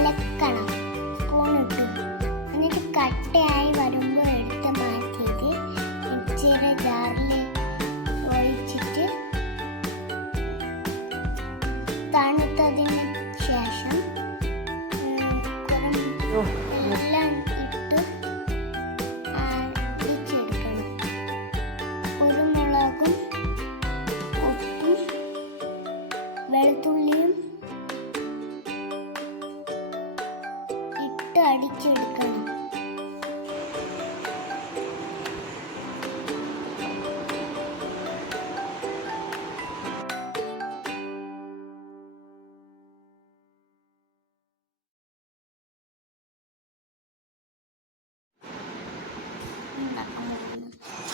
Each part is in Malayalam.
കലക്കണം സ്പൂണിട്ട്. എന്നിട്ട് കട്ടയായി വരുമ്പോൾ എടുത്ത് മാറ്റിയിട്ട് മിക്സിയുടെ ജാറിൽ ഒഴിച്ചിട്ട് തണുത്തതിന് ശേഷം എല്ലാം ഇട്ട് അടിച്ചെടുക്കണം. കുരുമുളകും ഉപ്പും വെളുത്തുള്ളിയും ഇട്ട് അടിച്ചെടുക്കണം.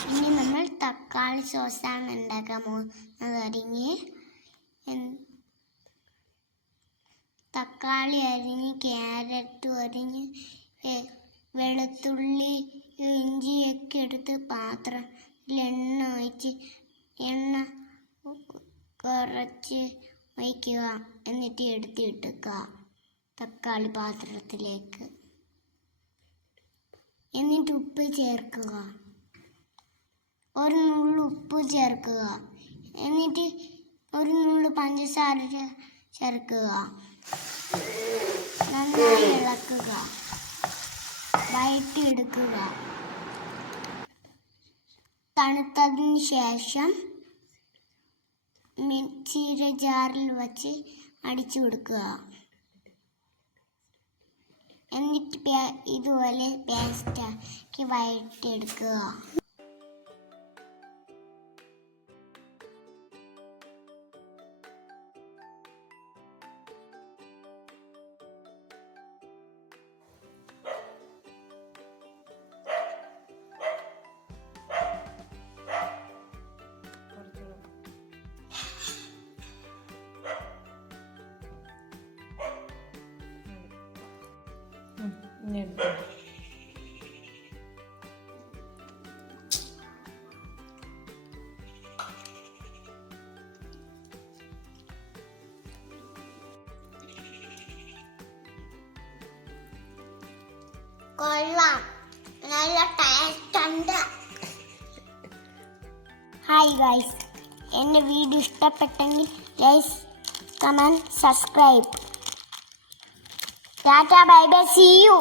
ഇനി നമ്മൾ തക്കാളി സോസാണ് ഉണ്ടാക്കാൻ പോകുന്നത്. അരിഞ്ഞ് തക്കാളി അരിഞ്ഞ് ക്യാരറ്റ് അരിഞ്ഞ് വെളുത്തുള്ളി ഇഞ്ചിയൊക്കെ എടുത്ത് പാത്രത്തിൽ എണ്ണ ഒഴിച്ച് എണ്ണ കുറച്ച് ഒഴിക്കുക. എന്നിട്ട് എടുത്തിട്ടുക തക്കാളി പാത്രത്തിലേക്ക്. എന്നിട്ട് ഉപ്പ് ചേർക്കുക, ഒരു നുള്ളു ഉപ്പ് ചേർക്കുക. എന്നിട്ട് ഒരു നുള്ളു പഞ്ചസാര ചേർക്കുക. നന്നായി ഇളക്കുക, വഴറ്റിയെടുക്കുക. തണുത്തതിന് ശേഷം മിക്സിയുടെ ജാറിൽ വച്ച് അടിച്ചു കൊടുക്കുക. എന്നിട്ട് ഇതുപോലെ പേസ്റ്റാക്കി വഴറ്റിയെടുക്കുക. കൊള്ളാം, നല്ല ടേസ്റ്റ് ഉണ്ട്. ഹായ് ഗൈസ്, എൻ്റെ വീഡിയോ ഇഷ്ടപ്പെട്ടെങ്കിൽ like, comment, subscribe. Tata, bye bye, see U.